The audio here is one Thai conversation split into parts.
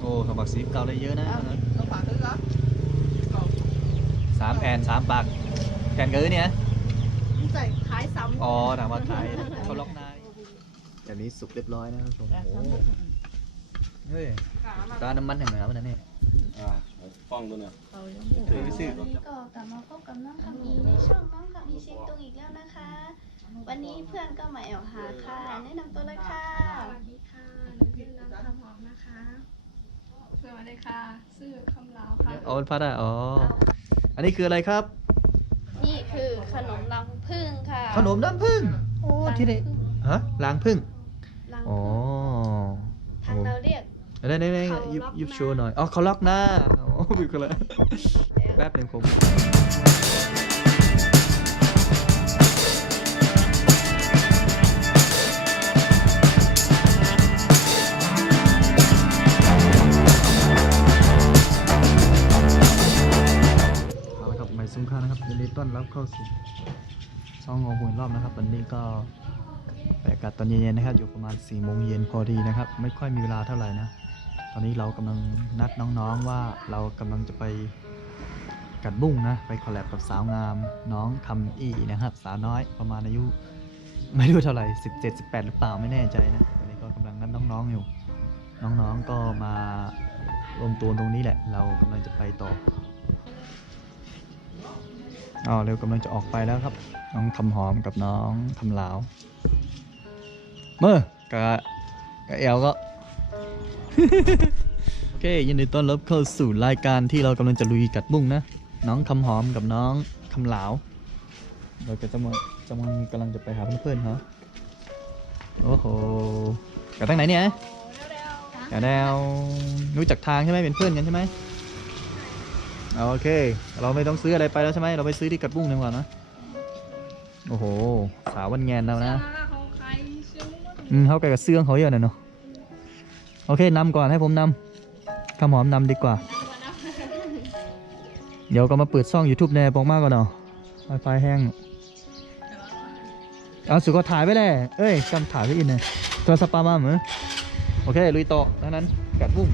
โอ้สมบัติสีเก่าเลยเยอะนะเราฝากซื้อเหรอสามแอนสามปากแกนเกอเนี่ยใส่ขายซ้ำอ๋อถามว่าขายเขาล็อกนายแบบนี้สุกเรียบร้อยนะครับผมโอ้โหเฮ้ยตาน้ำมันแห่งเหนือมันนั่นนี่อ่าป้องตัวเนี่ยถือไปซื้อวันนี้ก็กลับมาพบกับน้องคำอีในช่องน้องคำอีเชียงตุงอีกแล้วนะคะ วันนี้เพื่อนก็มาแอวหาค่ะ แนะนำตัวเลยค่ะสวัสดีค่ะหนูชื่อน้ำคำหอมนะคะ สวัสดีค่ะชื่อคำลาวค่ะเอาพัดอะ อ๋อ อันนี้คืออะไรครับ นี่คือขนมรังผึ้งค่ะขนมน้ำผึ้งโอ้ที่นี่ฮะล้างผึ้งรังอ๋อผึ้งทางเราเรียก ได้ได้ได้เขายิบล็อกยิบหน้าโชว์หน่อย อ๋อเขาล็อกหน้า อ๋อบิวกันเลยแป๊บหนึ่งผม ช่องงอหุ่นรอบนะครับ วันนี้ก็บรรยากาศตอนเย็นๆนะครับ อยู่ประมาณ4ี่โมงเย็นพอดีนะครับ ไม่ค่อยมีเวลาเท่าไหร่นะ ตอนนี้เรากำลังนัดน้องๆว่าเรากำลังจะไปกัดบุ้งนะ ไปคอลแลบกับสาวงามน้องคำอีนะครับ สาวน้อยประมาณอายุ ไม่รู้เท่าไหร่ 17 18 หรือเปล่าไม่แน่ใจนะตอนนี้ก็กำลังนัดน้องๆอยู่ น้องๆก็มารวมตัวตรงนี้แหละ เรากำลังจะไปต่ออ๋อเร็วกำลังจะออกไปแล้วครับ น้องคำหอมกับน้องคำหลาวเมื่อกะกเอลก็ โอเคยินดีต้อนรับเข้าสู่รายการที่เรากำลังจะลุยกัดบุ้งนะ น้องคำหอมกับน้องคำหลาว เราก็จะมาจะมากำลังจะไปหาเพื่อนๆเขาโอ้โหกะตั้งไหนเนี่ยกะแนวรู้จักทางใช่ไหมเป็นเพื่อนกันใช่ไหมโอเค เราไม่ต้องซื้ออะไรไปแล้วใช่ไหมเราไปซื้อที่กัดบุ้งดีกว่านะ โอ้โห สาววันแงนเรานะของใครเชื่อไม่ได้อืมเขาไกลกับเสื้องเขาเยอะหน่อยเนาะโอเคนำก่อนให้ผมนำข้าวหอมนำดีกว่า เดี๋ยวก็มาเปิดช่อง YouTube แน่ปองมากก่อนเนาะไฟไฟแห้งเอาสุดก็ถ่ายไปเลยเอ้ยจำถ่ายไปอินเลยตัวสปามาเหมือโอเคลุยต่อเท่านั้น กัดบุ้ง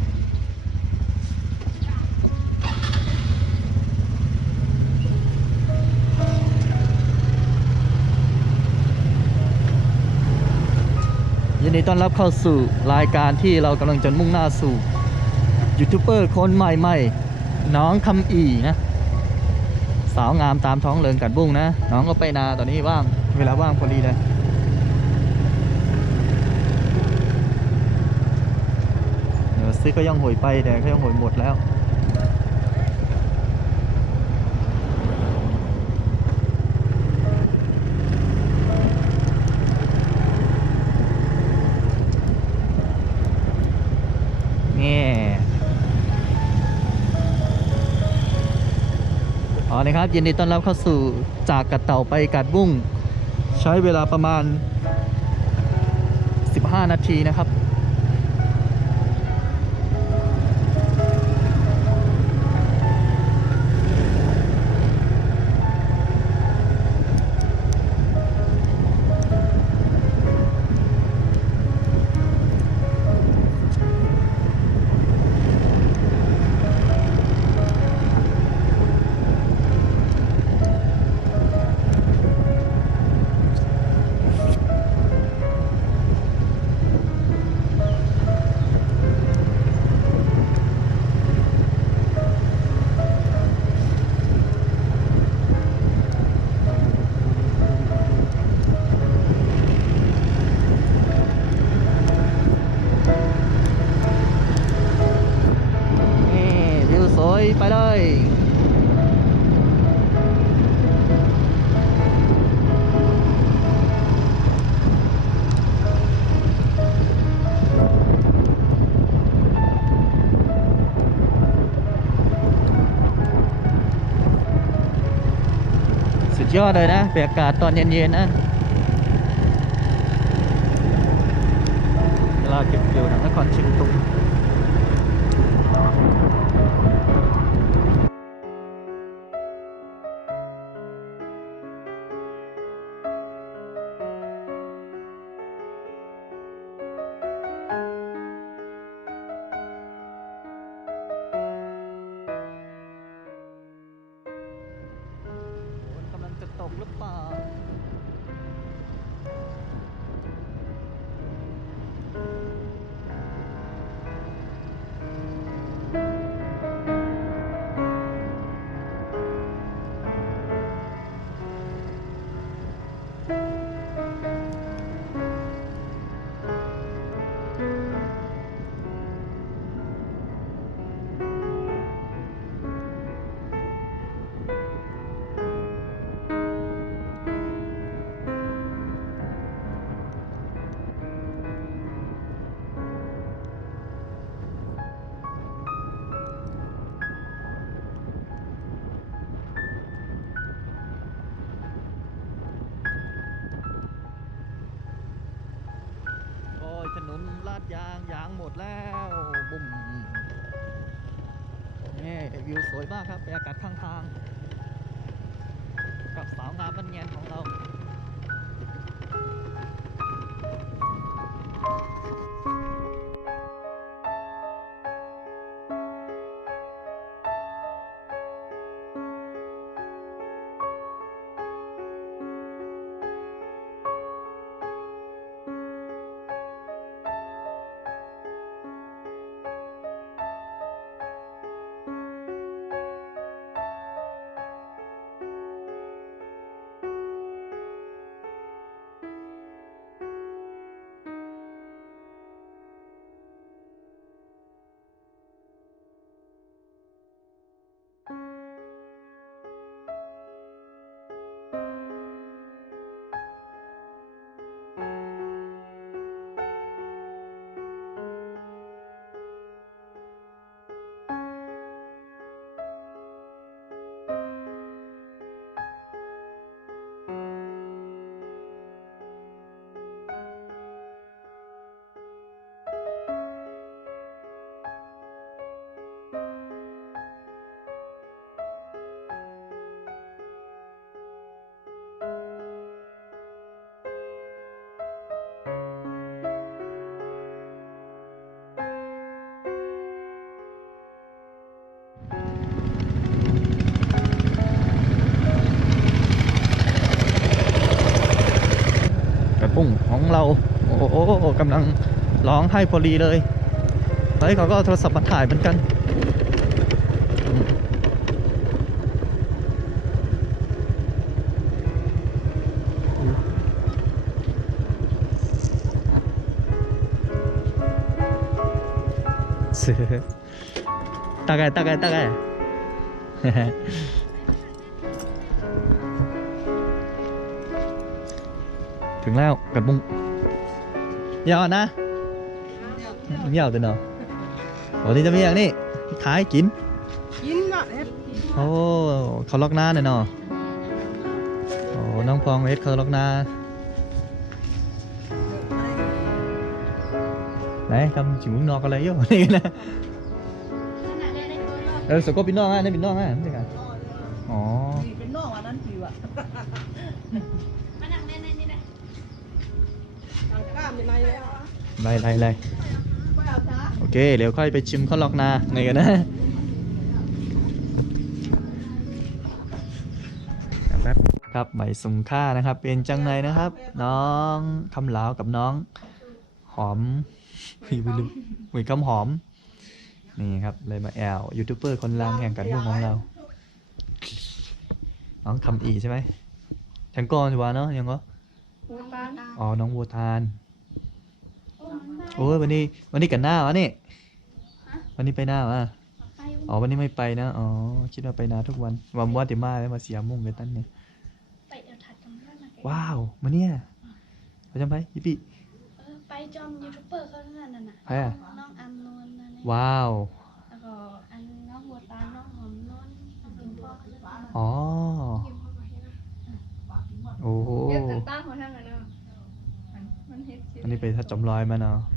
ยินดีต้อนรับเข้าสู่รายการที่เรากำลังจะมุ่งหน้าสู่ยูทูบเบอร์คนใหม่ๆ น้องคำอีนะ สาวงามตามท้องเริงกัดบุ้งนะ น้องก็ไปนาตอนนี้ว่าง เวลาว่างพอดีเลยเดี๋ยวซื้อก็ย่องหวยไปแต่ก็ย่องหวยหมดแล้ว นะครับยินดีต้อนรับเข้าสู่จากกัดเต่าไปกัดบุ้ง ใช้เวลาประมาณ 15 นาทีนะครับ ยอดเลยนะบรรยากาศตอนเย็นๆนะเวลาเก็บเกี่ยวหนังนครเชียงตุง กำลังร้องให้พอดีเลยเฮ้ยเขาก็เอาโทรศัพท์มาถ่ายเหมือนกันอืมเสือ大概大概大概 ถึงแล้วกระปุ้ งยาวนะยาวตัวเนาะโอ้นี่จะมีอย่างนี้ขายกิน กินอะเฮ็ดโอ้เขาล็อกหน้าเนี่ยเนาะโอ้น้องพองเอสเขาล็อกหน้าไหนทำจิ๋วนอกอะไรอยู่นี่นะขนาดได้ได้ตัวรอบเออสกอปินนอกอะนี่ปินนอกอะไม่ใช่กันอ๋อ ไล่ไล่ไล่โอเค เดี๋ยวค่อยไปชิมข้าวลอกนาไงกันนะแป๊บครับใหม่สุงค่านะครับ เป็นจังไงนะครับ น้องคำเหลาวกับน้อง หอมพี่ไม่รู้หวยคำหอม นี่ครับ เลยมาแอลยูทูบเบอร์คนลังแห่งการพูดของเรา น้องคำอีใช่ไหมฉันก่อนสิวะเนาะยังก็อ๋อ น้องวัวทาน โอ้ยวันนี้วันนี้กันหน้าวะนี่วันนี้ไปหน้าวะไปอ๋อวันนี้ไม่ไปนะอ๋อคิดว่าไปนาทุกวันวันว่าเดี๋ยวมาแล้วมาเสียมุ่งเลยตั้นเนี่ยไปเดี๋ยวถัดกันด้วยนะว้าวมาเนี่ยไปจำไปยี่ปีเออไปจอมยูทูบเบอร์เขาทั้งนั้นน่ะนะใครอะน้องอันนวลนะเนี่ยว้าวแล้วก็อันน้องหัวตาลน้องหอมนวลน้องพิมพ์พ่อเขาจะมาอ๋อโอ้โหเดี๋ยวแต่ตั้งหัวท่านกันเนาะมันมันเฮ็ดสิอันนี้ไปถ้าจำลอยมาเนาะ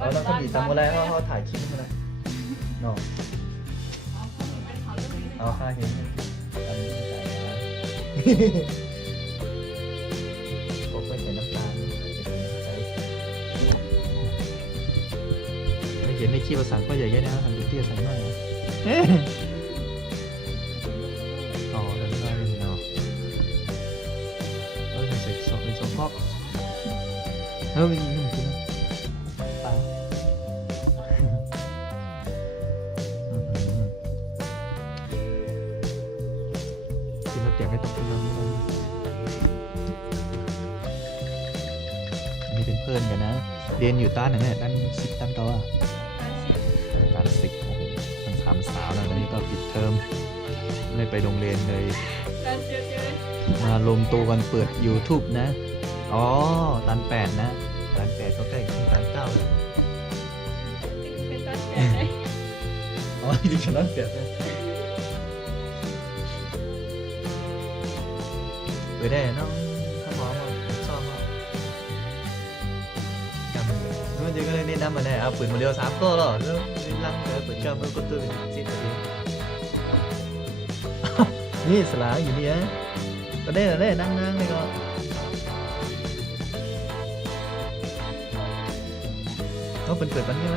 อ้ก็เอตัดคลิปแล้วกตัดคลิปรอตัวตัวเนี่ยโอ้เสียงมันสู้วะเหรอเออนิดนึงกินส้มตำแล้วเขาเขาย้อะไรเขาเขาถ่ายคลิปมาเลยเนาะเอาข้าเห็นองนี้เอาค่าเห็นตำนี้ใส่นะผมไม่ใส่น้ำตาลไม่เห็นในคลิปภาษาก็ใหญ่แค่นี้นะทำดูเตี้ยใส่หน่อยนะเอ๊ะอ๋อเดี๋ยวไม่ได้เลยเนาะเออใส่ซอสใส่ซอสพอกเออ ไม่ต้องกินแล้วนี่มันอันนี้เป็นเพื่อนกันนะ เรียนอยู่ต้านไหนเนี่ยด้านสิบต้านเก้าอะด้านสิบโอ้โหทั้งสามสาวนะตอนนี้ก็ปิดเทอมไม่ไปโรงเรียนเลยการเจอเจอมารวมตัวกันเปิด YouTube นะ อ๋อตันแปดนะตันแปดก็ใกล้ขึ้นตันเก้าแล้วเป็นต้นแก่ไหนอ๋อจริงๆตันแปดนะเปิด เมื่อกี้ก็เลยแนะนำมาแน่เอาปืนมาเรียวสามตัวหรอแล้วลังเออเปิดจอมือก็ตัวเป็นสิ้นตัวเองนี่สลาอยู่นี่นะก็ได้ได้นั่งนั่งเลยก็เขาเป็นเปิดปันนี้ไหม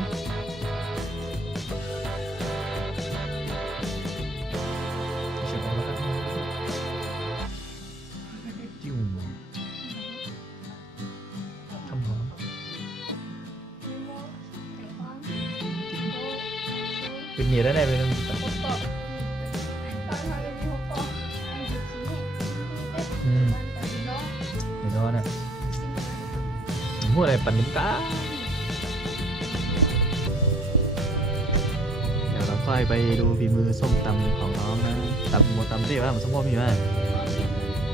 ไปดูฝีมือส้มตำของน้องนะตำหมดตำเรียว่ามันส้มพ่อมีมาก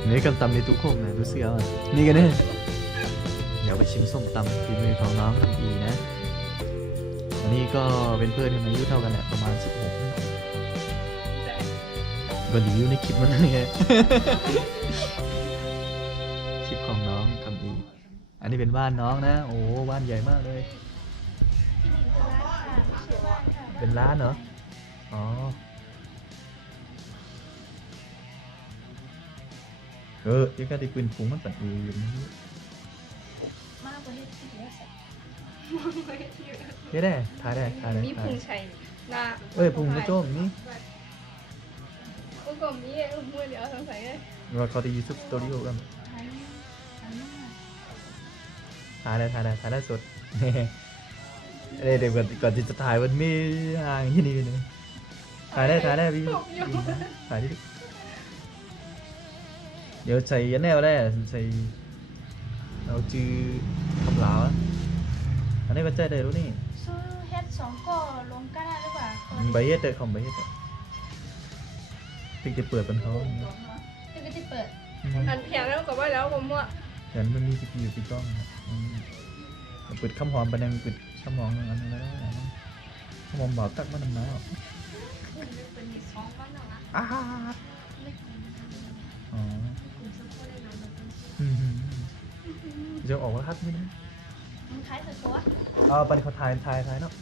นี่กันตำในตู้คกนะดูเสื้อว่ะนี่กันเนี่ยเดี๋ยวไปชิมส้มตำฝีมือของน้องทำอีนะอันนี้ก็เป็นเพื่อนกันอายุเท่ากันแหละประมาณ 16ก็รีวิวในคลิปมันเลยไงคลิปของน้องทำอีอันนี้เป็นบ้านน้องนะ โอ้บ้านใหญ่มากเลย เป็นร้านเหรอ อ๋อเออที่ก็ได้ปืนฟุ้งมันตัดอีอยู่นี่มากกว่าที่ที่เหลือสักเฮ้ได้ถ่ายได้ถ่ายได้มีถ่ายพุงชัยนะเอ้ยพุงกระโจมนี่อุกมนี้เออมือเดียวสงสัยเลยว่าเขาจะยูทูบสตูดิโอกันถ่ายได้ถ่ายได้ถ่ายได้สดเอ้ยเดี๋ยวก่อนก่อนที่จะถ่ายมันมีห่างที่นี่นึง ถ่ายได้ถ่ายได้พี่ถ่ายดิเดี๋ยวใส่ยันแนวได้ใส่เราจือคำลาวอะอันนี้ก็ใจได้รู้นี่ซื้อเฮ็ดสองก็ลงกันได้หรือเปล่าใบเฮ็ดเด้อของใบเฮ็ดเด้อถึงจะเปิดเป็นเขาที่ก็จะเปิดอันเพียงแล้วก็ว่าแล้วผมว่าเห็นมันมีสกิลติดกล้องนะอืมเปิดคำหอมไปยังเปิดคำหอมอันนั้นแล้วคำหอมบอกตักมันน้ำหนาวเป็นมีส องวันแล้วนะอ้าอ๋ออืมจะออกว่าฮักไหมนะมันคล้ายสตัวเอาปันเขาทายทายทายเนาะ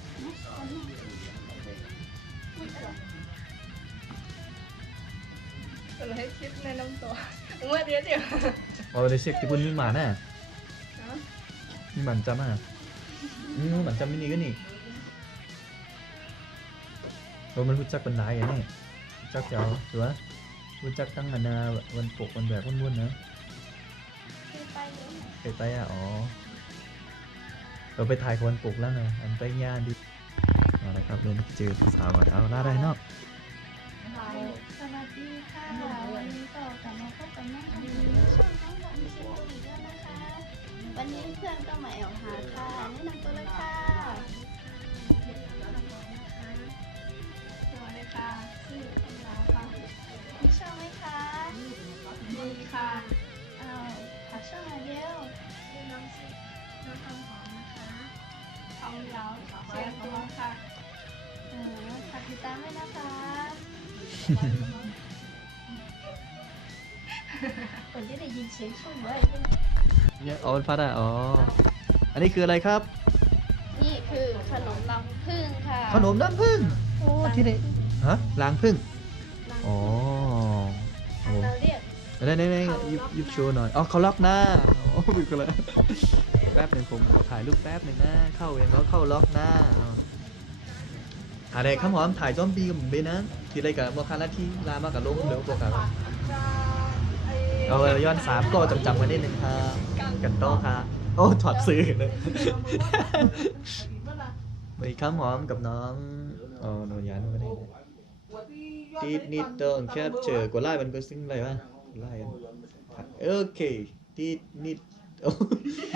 เราให้คลิปในน้ำตัวเมื่อเดียวเดียวเอาเลยเช็คที่คุณมีหมาน่ะมีหมันจำอะอืมหมันจำไม่นี่ก็นี่ โอ้มันรู้จักเป็นลายอย่างนี้รู้จักเจ้าชัวร์รู้จักตั้งอันาวันปกวันแบบวนๆนะคือไปเยอเคยไปอะอ๋อเราไปถ่ายคนปลูกแล้วนะอันไปย่านดิเอาละครับเดินเจอสาวๆก่อนเอาล่าได้นาะสวัสดีค่ะวันนี้ก็กลับมาพบกับน้องอันนี้ช่องน้งกับมิชิโกอีกแล้วนะคะ วันนี้เพื่อนก็มาแอวหาค่ะแนะนำตัวเลยค่ะ ค่ะชื่อคำลาวค่ะมีช่องไหมคะดีค่ะอ้าวขอช่องหน่อยเดียวชื่อน้องชื่อน้องคำหอมนะคะคำลาวเสียตัวค่ะเออฝากติดตามด้วยนะคะโอคนที่ได้ยินเสียงช่วยไว้เนี่ยอ๋อพัดอะ อ๋อ อันนี้คืออะไรครับ นี่คือขนมรังผึ้งค่ะ ขนมน้ำผึ้งโอ้ที่ไหน ฮะล้างผึ้งรังอ๋อโอ้เราเรียก ได้ได้ได้ยิบยิบโชว์หน่อยอ๋อเขาล็อกหน้าโอ้บิดกันเลยแป๊บหนึ่งผมขอถ่ายรูปแป๊บหนึ่งนะเข้าเองแล้วเข้าล็อกหน้าอะไรครับหอมถ่ายจอมปีกับผมเบนะที่ไรกับโมคานาที่ลามากับลงเดี๋ยวโปรกันเอาย้อนสามก็จำจำๆกันนิดนึงครับกันโต้ครับโอ้ถอดซื้อเลยมีข้ามหอมกับน้องอ๋อโนยานไม่ได้นะ ตีดนิดติงแค่เจอกดไล่มันก็ซึ้งไปวะไล่กันโอเคตีดนิด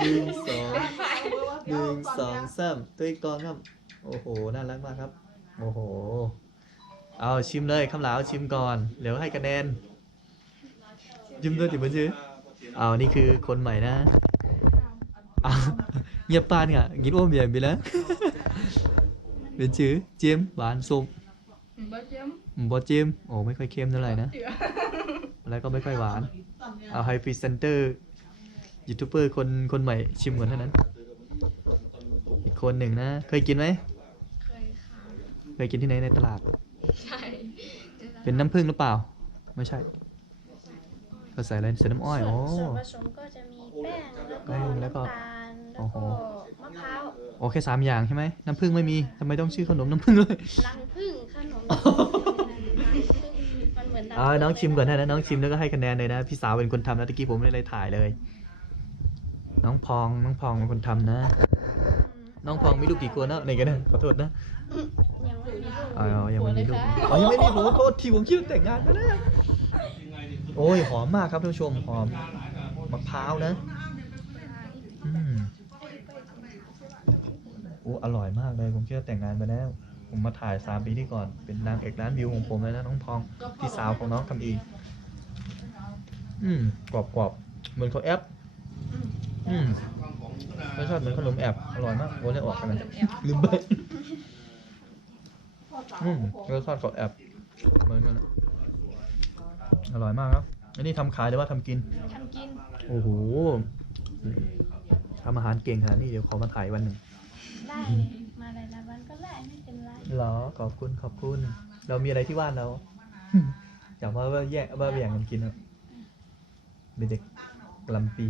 หนึ่งสองหนึ่งสองสามตัวอีกองครับ โอ้โห น่ารักมากครับ โอ้โห เอาชิมเลยคำหลาวชิมก่อน เดี๋ยวให้คะแนนชิมด้วยจิบมันชื่อเอานี่คือคนใหม่นะเงียบปานอะกินอ้วมเบียร์ไปแล้วเป็นชื่อเจมหวานส้มบะเจม บอเจียมโอ้ไม่ค่อยเค็มเท่าไหร่นะเจือแล้วก็ไม่ค่อยหวาน เอาให้พรีเซนเตอร์ยูทูบเบอร์คนคนใหม่ชิมก่อนเท่านั้น อีกคนหนึ่งนะ เคยกินไหม เคยค่ะ เคยกินที่ไหนในตลาด ใช่เป็นน้ำผึ้งหรือเปล่า ไม่ใช่ก็ใส่อะไรใส่น้ำอ้อยส่วนโอ้ส่วนผสมก็จะมีแป้งแล้วก็แป้งแล้วก็น้ำตาลโอ้แล้วโหก็มะพร้าวโอเคสามอย่างใช่ไหมน้ำผึ้งไม่มีทำไมต้องชื่อขนมน้ำผึ้งเลยรังผึ้งขนมมัน เหมือนรังเอาผึ้น้องชิมก่อนนะนะน้องชิมแล้วก็ให้คะแนนเลยนะ พี่สาวเป็นคนทำนะตะกี้ผมไม่ได้ถ่ายเลย น้องพองน้องพองเป็นคนทำนะ น้องพองมีลูกกี่คนนะไหนกันนะขอโทษนะยังไม่มีลูกอ๋อยังไม่มีลูกอ๋อยังไม่มีผมโทษทีผมคิดว่าแต่งงานไปแล้วโอ้ยหอมมากครับท่านผู้ชมหอมมะพร้าวนะอืมโอ้อร่อยมากเลยผมคิดว่าแต่งงานไปแล้ว ผมมาถ่ายสามปีที่ก่อน เป็นนางเอกร้านวิวของผมเลยนะน้องพองพี่สาวของน้องคำอีอืมกรอบกรอบๆเหมือนเขาวแอปอืมรสชาติเหมือนขนมแอบอร่อยมากโอ้เนี่ยออกกันนะลืมไปอืมรสชาติเขาวแอบเหมือนกันอะอร่อยมากครับอันนี้ทำขายหรือว่าทำกินทำกิน โอ้โหทำอาหารเก่งขนาดนี้เดี๋ยวขอมาถ่ายวันหนึ่งได้มาหลายๆวันก็ได้ไม่ เป็นไรเหรอขอบคุณขอบคุณ เรามีอะไรที่บ้านเราอยากมาว่าแยกว่าแบ่งกันกินครับเป็นเด็กกลำปี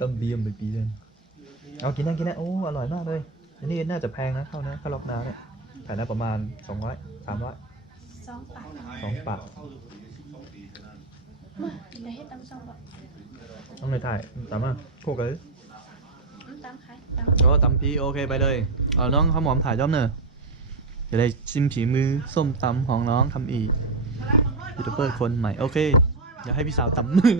ต้มเบียมไปปีเลยเอากินนะกินนะโอ้อร่อยมากเลยอันนี้น่าจะแพงนะเข้านะข้าวล็อกน้ำเนี่ยขายได้ประมาณสองร้อยสามร้อยสองปากสองปากมาเดี๋ยวให้ตำสองบาทต้องเลยถ่ายตามมาโคกเลย อืมตำขายตำ โอ้ตำพีโอเคไปเลย เอาน้องข้าวหอมถ่ายจอมเนอะจะได้ชิมฝีมือส้มตำของน้องคำอียูทูบเบอร์คนใหม่ โอเคเดี๋ยวให้พี่สาวตำมือ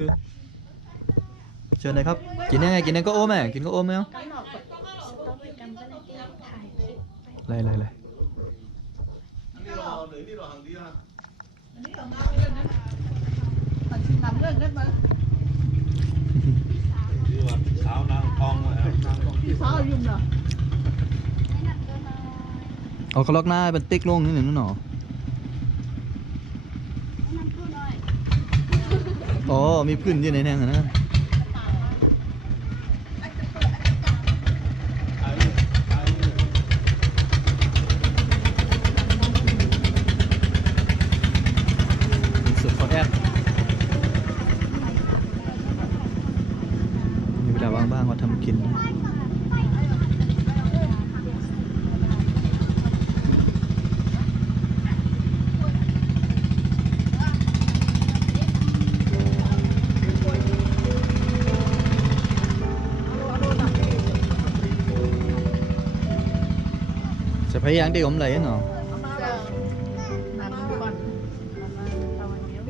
เชิญเลยครับ กินยังไงกินยังก็โอ้แม่กินก็โอ้ไหมเอาก็เหมาะกับอกไปกำก็ได้ที่ถ่ายคลิปไปเลยเลยเลยตัดชิ้นนำเรื่ องได้ไหมที่ว่าเช้านางทองอะนางทองพี่สาวยุ่งนะให้หนักก็น้อยเอาเขาล็อกหน้าเป็นติ๊กลงนิดหนึ่งนั่นหนอให้มันพูดหน่อยอ๋อมีพื้นอยู่ในแนงอะนะสุดของแอปมีเวลาว่างบ้าง ก็ทำกิน sẽ phải ăn đi ổng lấy nó นั่นก่อนมาตะวันเดียว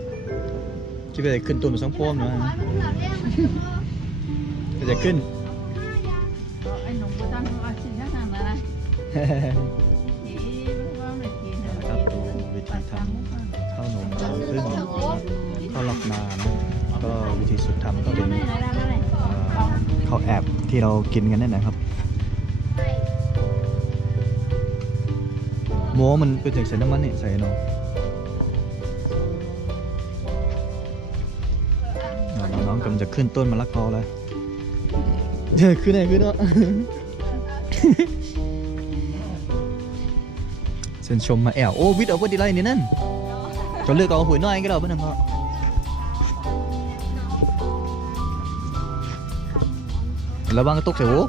chứ bây giờ ขึ้นตุ่มสองพวม nữa ร้อยมันเหลือเรื่องมัน bây giờ ขึ้ นะครับดูวิธีทำข้าวหนมรังผึ้งข้าวหลอกนานก็วิธีสุดทำก็เป็นข้าวแอบที่เรากินกันนั่นนะครับหมูมันเป็นจากใส่น้ำมันนี่ใส่เนาะองกำลังจะขึ้นต้นมะละกอเลยเออขึ้นไหนขึ้นเนาะ เชิญชมมาแอวโอ้วิทย์เอาพอดีไรนี่นั่นจะเลือกเอาหัวน้อยก็ได้เพื่อนพ่อระวังกระตุกเสียว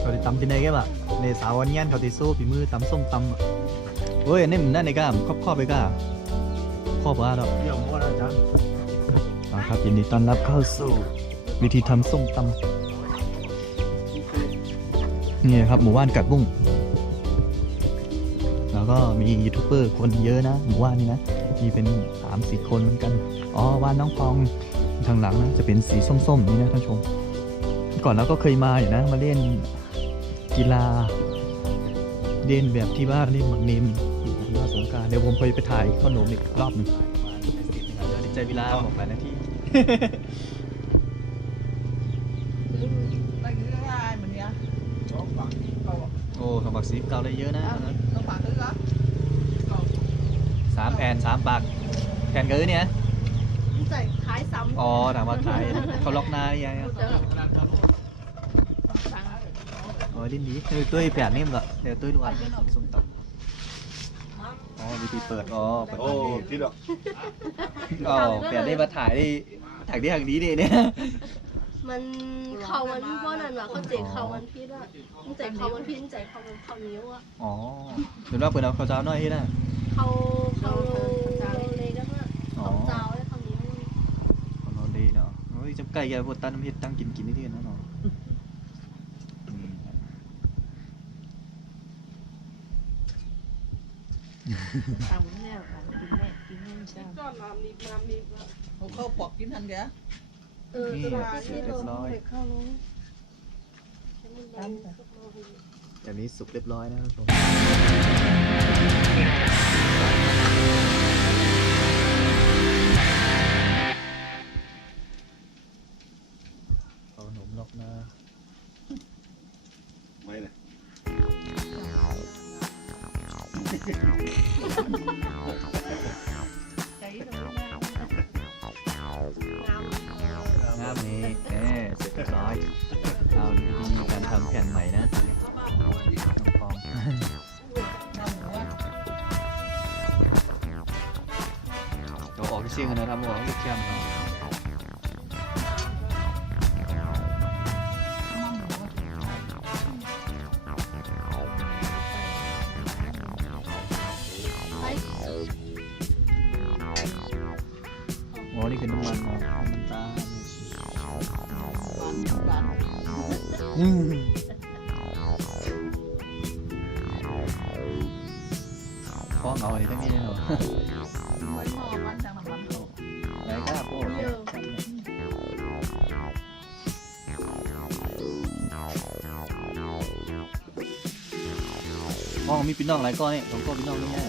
เขาที่ตำที่ไหนแกบะในสาววันเงี้ยนเขาที่สู้ฝีมือตำส้มตำอะเฮ้ยอันนี่มันนั่นในก้ามครอบครอบไปก้าครอบว่าดอกเยี่ยมมากอาจารย์อ่าครับยินดีต้อนรับเข้าสู่วิธีทำส้มตำ นี่ครับหมู่บ้านกัดบุ้งแล้วก็มียูทูบเบอร์คนเยอะนะหมู่บ้านนี่นะมีเป็นสามสี่คนเหมือนกันอ๋อบ้านน้องฟองทางหลังนะจะเป็นสีส้มๆนี่นะท่านผู้ชม ก่อนเราก็เคยมาอยู่นะ มาเล่นกีฬาเล่นแบบที่ว่าเล่นหมักนิมหรือว่าสงกรารเดี๋ยวผมเคยไปถ่ายข้าวหนมอีกรอบหนึ่งเดี๋ยวใจเวลาบอกหลายนาที อ้ของบักซีเก่าได้เยอะนะ Nó phạt thứ đó. สามแผ่นสามปากแผ่นเกินเนี่ยใส่ขายซ้ำอ๋อถามว่าขายเขาล็อกหน้ายังไงอะโอ้ยดิ้นดีเฮ้ยตุ้ยแผ่นนี่มันก็เดี๋ยวตุ้ยดูอะส้มตำอ๋อวิธีเปิดอ๋อเปิดโอ้ทางนี้ที่ดอกอ๋อแผ่นได้มาถ่ายได้ถ่ายได้ทางนี้ดิเนี่ย มันเขามันพวกนั้นว่ะเขาเจ๊เขามันพิษอะมันเจ๊เขามันพิษมันเจ๊เขามันเขานิ้วอะอ๋อเดี๋ยวเราเปิดเอาข้าวเจ้าหน่อยให้ได้เขาเขาเขาเลยกันว่าอ๋อเขาเจ้าและเขานิ้วของเราดีเนาะโอ้ยจำไก่แกพวกตั้นน้ำเฮ็ดตั้งกินกินนี่ๆนะเนาะอืม Tao cũng nè, kín mẹ, kín mẹ sao. Một khâu bọt kín thành kìa. เออนี่ตัวเสร็ที่จเรียบ นี่เรียบร้อยอันนี้สุกเรียบร้อยนะครับผม ฟ้องเอาอะไรทั้งนี้เลยเนาะ Mấy mò bạn đang làm bánh khô. ไหนก็โอ้ยอ๋อมีพี่น้องหลายก้อนเนี่ยสองก้อนพี่น้องนี่แน่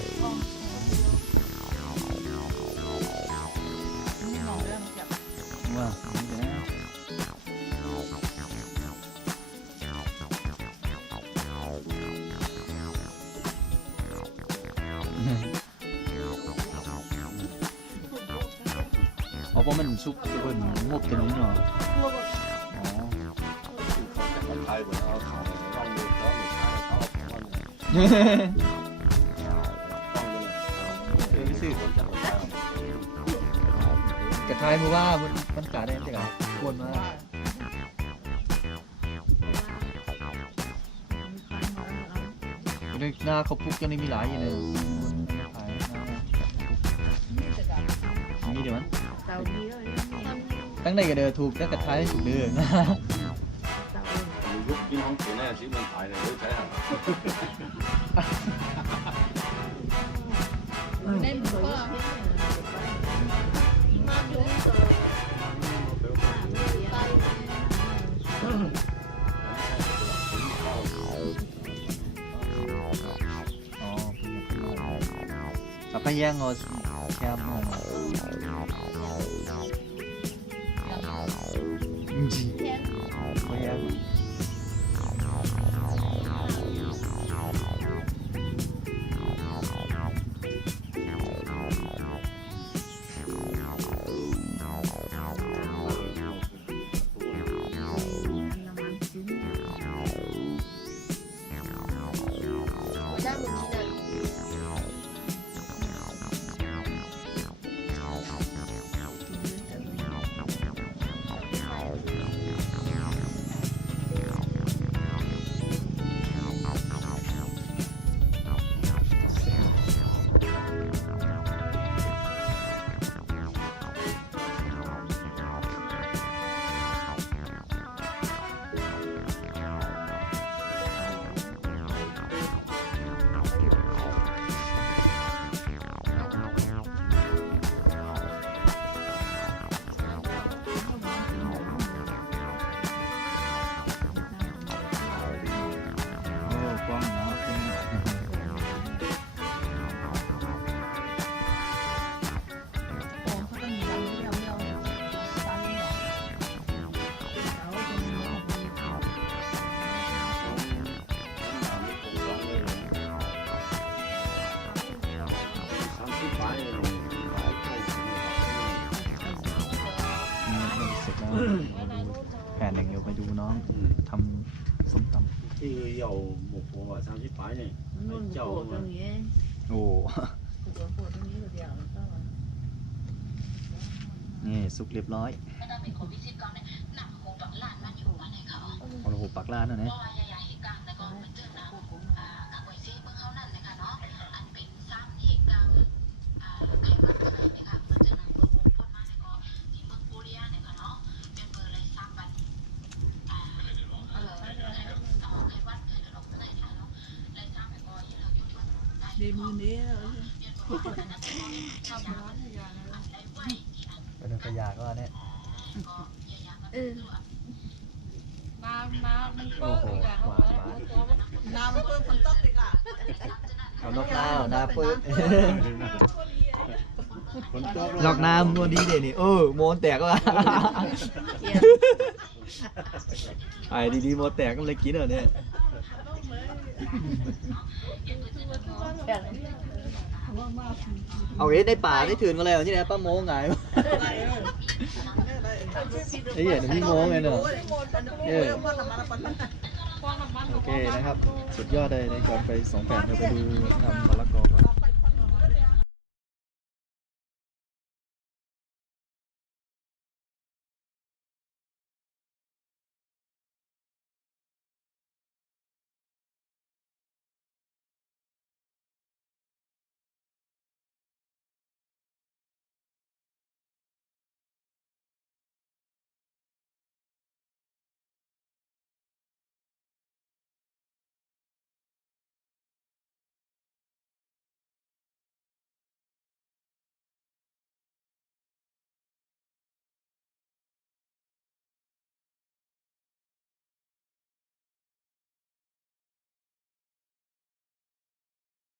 กระทายเพราะว่ามันมันกาได้จังไงวนมาในหน้าเขาปุ๊กยังไม่มีหลายอยู่เลยขายหน้ามีเดี๋ยวมัน Tao đi rồi. ตั้งในกระเดือถูกตั้งกระทายถูกเดือ Tao ơi. ยุคกินของเสียแน่ชีมันต นี่มันโผล่ตรงนี้โอ้นี่สุกเรียบร้อยโอ้โหปักล้านนะเนี่ย เป็นขยะก็เนี่ยเออน้ำน้ำมันโอ้เปิ้ลโหอีกอะหวานหวานน้ำมันเพิ่มมันตกติดอะเอานอกน้าหน้าปื้ดฝนตกลอกน้ำนวลดีเด่นี่เออโมนแตกก็ว่าไอ้ดีๆโมนแตกก็เลยกินเหรอเนี่ย เอาเอ๊ะในป่าได้ถืนกันแล้วนี่นะป้าโมงไงไอ้เหี้ยหนูพี่โมงไงเนอะเออโอเคนะครับ สุดยอดเลยในก่อนไปสองแผ่นเราไปดูทำมะละกอก่อน